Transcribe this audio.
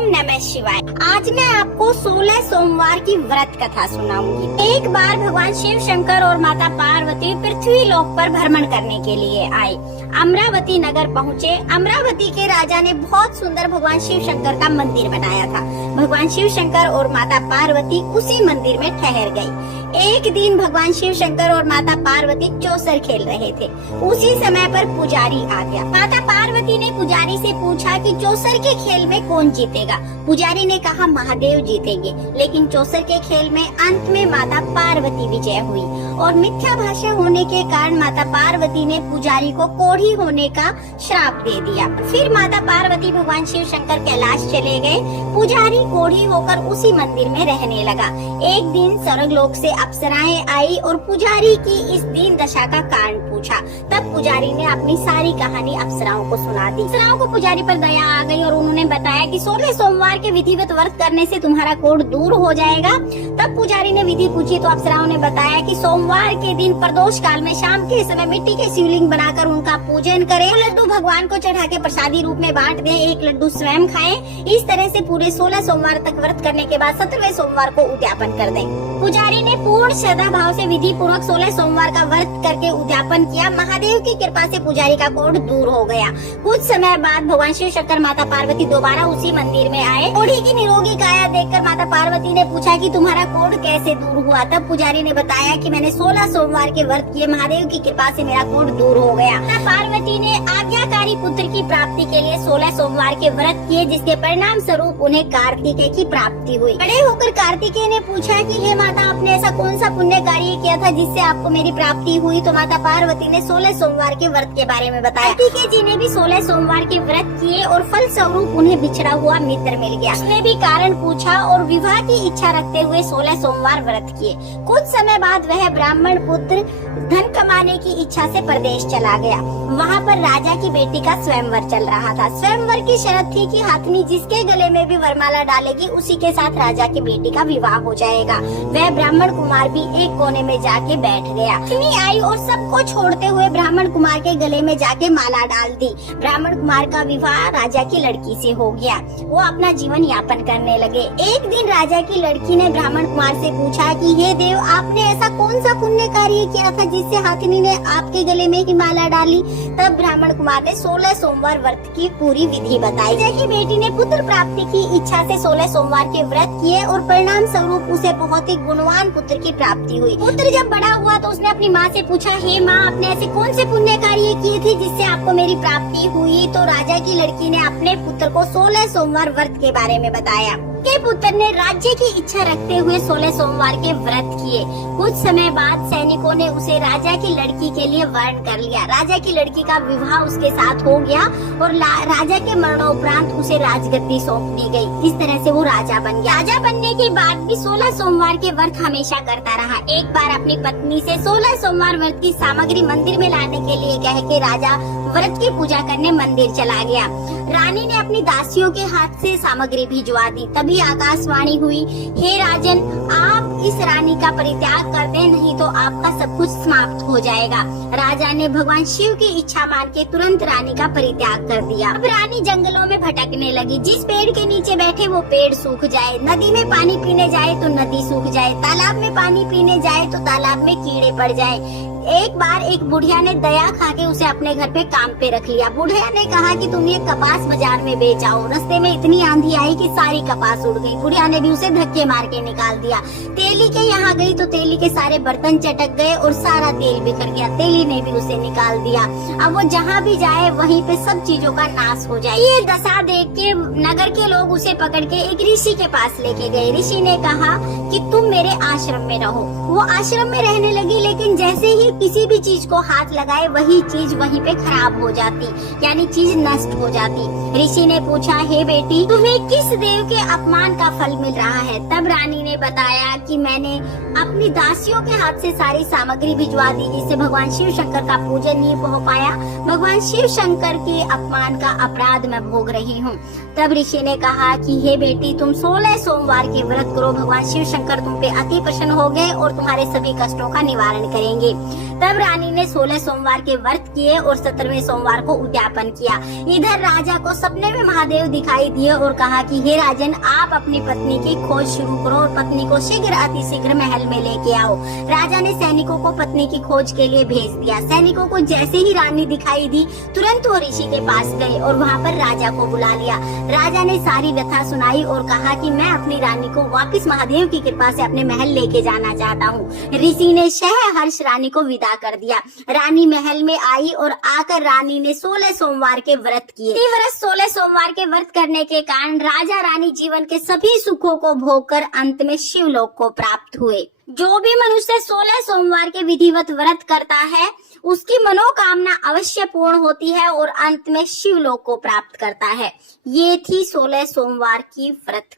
ओम नमः शिवाय। आज मैं आपको 16 सोमवार की व्रत कथा सुनाऊंगी। एक बार भगवान शिव शंकर और माता पार्वती पृथ्वी लोक पर भ्रमण करने के लिए आए। अमरावती नगर पहुँचे। अमरावती के राजा ने बहुत सुंदर भगवान शिव शंकर का मंदिर बनाया था। भगवान शिव शंकर और माता पार्वती उसी मंदिर में ठहर गयी। एक दिन भगवान शिव शंकर और माता पार्वती चौसर खेल रहे थे। उसी समय पर पुजारी आ गया। माता पार्वती ने पुजारी से पूछा कि चौसर के खेल में कौन जीतेगा। पुजारी ने कहा महादेव जीतेंगे, लेकिन चौसर के खेल में अंत में माता पार्वती विजय हुई और मिथ्या भाषा होने के कारण माता पार्वती ने पुजारी को कोढ़ी होने का श्राप दे दिया। फिर माता पार्वती भगवान शिव शंकर कैलाश चले गए। पुजारी कोढ़ी होकर उसी मंदिर में रहने लगा। एक दिन स्वर्गलोक से अप्सराएं आई और पुजारी की इस दीन दशा का कारण पूछा। तब पुजारी ने अपनी सारी कहानी अप्सराओं को सुना दी। अप्सराओं को पुजारी पर दया आ गई और उन्होंने बताया कि 16 सोमवार के विधिवत व्रत करने से तुम्हारा कोढ़ दूर हो जाएगा। तब पुजारी ने विधि पूछी तो अप्सराओं ने बताया कि सोमवार के दिन प्रदोष काल में शाम के समय मिट्टी के शिवलिंग बनाकर उनका पूजन करें। लड्डू भगवान को चढ़ा के प्रसादी रूप में बांट दें, एक लड्डू स्वयं खाएं। इस तरह से पूरे 16 सोमवार तक व्रत करने के बाद 17वें सोमवार को उद्यापन कर दें। पुजारी ने पूर्ण श्रद्धा भाव से विधि पूर्वक 16 सोमवार का व्रत करके उद्यापन किया। महादेव की कृपा से पुजारी का कोढ़ दूर हो गया। कुछ समय बाद भगवान शिव शंकर माता पार्वती दोबारा उसी मंदिर में आए। कोढ़ी की निरोगी काया देखकर माता पार्वती ने पूछा कि तुम्हारा कोढ़ कैसे दूर हुआ। तब पुजारी ने बताया कि मैंने 16 सोमवार के व्रत किए, महादेव की कृपा से मेरा कोढ़ दूर हो गया। माता पार्वती ने आज्ञाकारी पुत्र की प्राप्ति के लिए 16 सोमवार के व्रत किए, जिसके परिणाम स्वरूप उन्हें कार्तिकेय की प्राप्ति हुई। बड़े होकर कार्तिकेय ने पूछा कि हे माता, आपने ऐसा कौन सा पुण्य कार्य किया था जिससे आपको मेरी प्राप्ति हुई। तो माता पार्वती ने 16 सोमवार के व्रत के बारे में बताया। कार्तिकेय जी ने भी 16 सोमवार के व्रत किए और फल स्वरूप उन्हें बिछड़ा हुआ मित्र मिल गया। उसने भी कारण पूछा और विवाह की इच्छा रखते हुए 16 सोमवार व्रत किए। कुछ समय बाद वह ब्राह्मण पुत्र धन कमाने की इच्छा से प्रदेश चला गया। वहाँ पर राजा की बेटी का स्वयंवर चल रहा था। स्वयंवर की शर्त थी कि हाथनी जिसके गले में भी वरमाला डालेगी उसी के साथ राजा की बेटी का विवाह हो जाएगा। वह ब्राह्मण कुमार भी एक कोने में जाके बैठ गया। हाथनी आई और सबको छोड़ते हुए ब्राह्मण कुमार के गले में जाके माला डाल दी। ब्राह्मण कुमार का विवाह राजा की लड़की से हो गया। वो अपना जीवन यापन करने लगे। एक दिन राजा की लड़की ने ब्राह्मण कुमार से पूछा कि हे देव, आपने ऐसा कौन सा पुण्य कार्य किया था जिससे हाथनी ने आपके गले में ही माला डाली। तब ब्राह्मण कुमार ने 16 सोमवार व्रत की पूरी विधि बताई। राजा की बेटी ने पुत्र प्राप्ति की इच्छा से 16 सोमवार के व्रत किए और परिणाम स्वरूप उसे बहुत ही गुणवान पुत्र की प्राप्ति हुई। पुत्र जब बड़ा हुआ तो उसने अपनी माँ से पूछा, हे माँ, आपने ऐसे कौन से पुण्य कार्य किए थे जिससे आपको मेरी प्राप्ति हुई। तो राजा की लड़की ने अपने पुत्र को 16 सोमवार व्रत के बारे में बताया। के पुत्र ने राज्य की इच्छा रखते हुए 16 सोमवार के व्रत किए। कुछ समय बाद सैनिकों ने उसे राजा की लड़की के लिए वर्ण कर लिया। राजा की लड़की का विवाह उसके साथ हो गया और राजा के मरणोपरांत उसे राजगद्दी सौंप दी गई। इस तरह से वो राजा बन गया। राजा बनने के बाद भी 16 सोमवार के व्रत हमेशा करता रहा। एक बार अपनी पत्नी से 16 सोमवार व्रत की सामग्री मंदिर में लाने के लिए कह के राजा व्रत की पूजा करने मंदिर चला गया। रानी ने अपनी दासियों के हाथ से सामग्री भिजवा दी। तभी आकाशवाणी हुई, हे राजन, आप इस रानी का परित्याग कर दें, नहीं तो आपका सब कुछ समाप्त हो जाएगा। राजा ने भगवान शिव की इच्छा मान के तुरंत रानी का परित्याग कर दिया। अब रानी जंगलों में भटकने लगी। जिस पेड़ के नीचे बैठे वो पेड़ सूख जाए, नदी में पानी पीने जाए तो नदी सूख जाए, तालाब में पानी पीने जाए तो तालाब में कीड़े पड़ जाए। एक बार एक बुढ़िया ने दया खा के उसे अपने घर पे काम पे रख लिया। बुढ़िया ने कहा कि तुम ये कपास बाजार में बेच आओ। रास्ते में इतनी आंधी आई कि सारी कपास उड़ गई। बुढ़िया ने भी उसे धक्के मार के निकाल दिया। तेली के यहाँ गई तो तेली के सारे बर्तन चटक गए और सारा तेल बिखर गया। तेली ने भी उसे निकाल दिया। अब वो जहाँ भी जाए वहीं पे सब चीजों का नाश हो जाए। ये दशा देख के नगर के लोग उसे पकड़ के एक ऋषि के पास लेके गए। ऋषि ने कहा कि तुम मेरे आश्रम में रहो। वो आश्रम में रहने लगी, लेकिन जैसे ही किसी भी चीज को हाथ लगाए वही चीज वहीं पे खराब हो जाती, यानी चीज नष्ट हो जाती। ऋषि ने पूछा, हे बेटी, तुम्हें किस देव के अपमान का फल मिल रहा है। तब रानी ने बताया कि मैंने अपनी दासियों के हाथ से सारी सामग्री भिजवा दी, जिससे भगवान शिव शंकर का पूजन नहीं हो पाया। भगवान शिव शंकर के अपमान का अपराध मैं भोग रही हूँ। तब ऋषि ने कहा कि हे बेटी, तुम 16 सोमवार के व्रत करो। भगवान शिव शंकर तुम पे अति प्रसन्न हो गए और तुम्हारे सभी कष्टों का निवारण करेंगे। तब रानी ने 16 सोमवार के व्रत किए और 17वें सोमवार को उद्यापन किया। इधर राजा को सपने में महादेव दिखाई दिए और कहा कि हे राजन, आप अपनी पत्नी की खोज शुरू करो और पत्नी को शीघ्र अतिशीघ्र महल में लेके आओ। राजा ने सैनिकों को पत्नी की खोज के लिए भेज दिया। सैनिकों को जैसे ही रानी दिखाई दी, तुरंत वो ऋषि के पास गए और वहाँ पर राजा को बुला लिया। राजा ने सारी व्यथा सुनाई और कहा कि मैं अपनी रानी को वापस महादेव की कृपा से अपने महल लेके जाना चाहता हूँ। ऋषि ने हर्ष रानी को विदा कर दिया। रानी महल में आई और आकर रानी ने 16 सोमवार के व्रत किए। 16 सोमवार के व्रत करने के कारण राजा रानी जीवन के सभी सुखों को भोगकर अंत में शिवलोक को प्राप्त हुए। जो भी मनुष्य 16 सोमवार के विधिवत व्रत करता है, उसकी मनोकामना अवश्य पूर्ण होती है और अंत में शिवलोक को प्राप्त करता है। ये थी 16 सोमवार की व्रत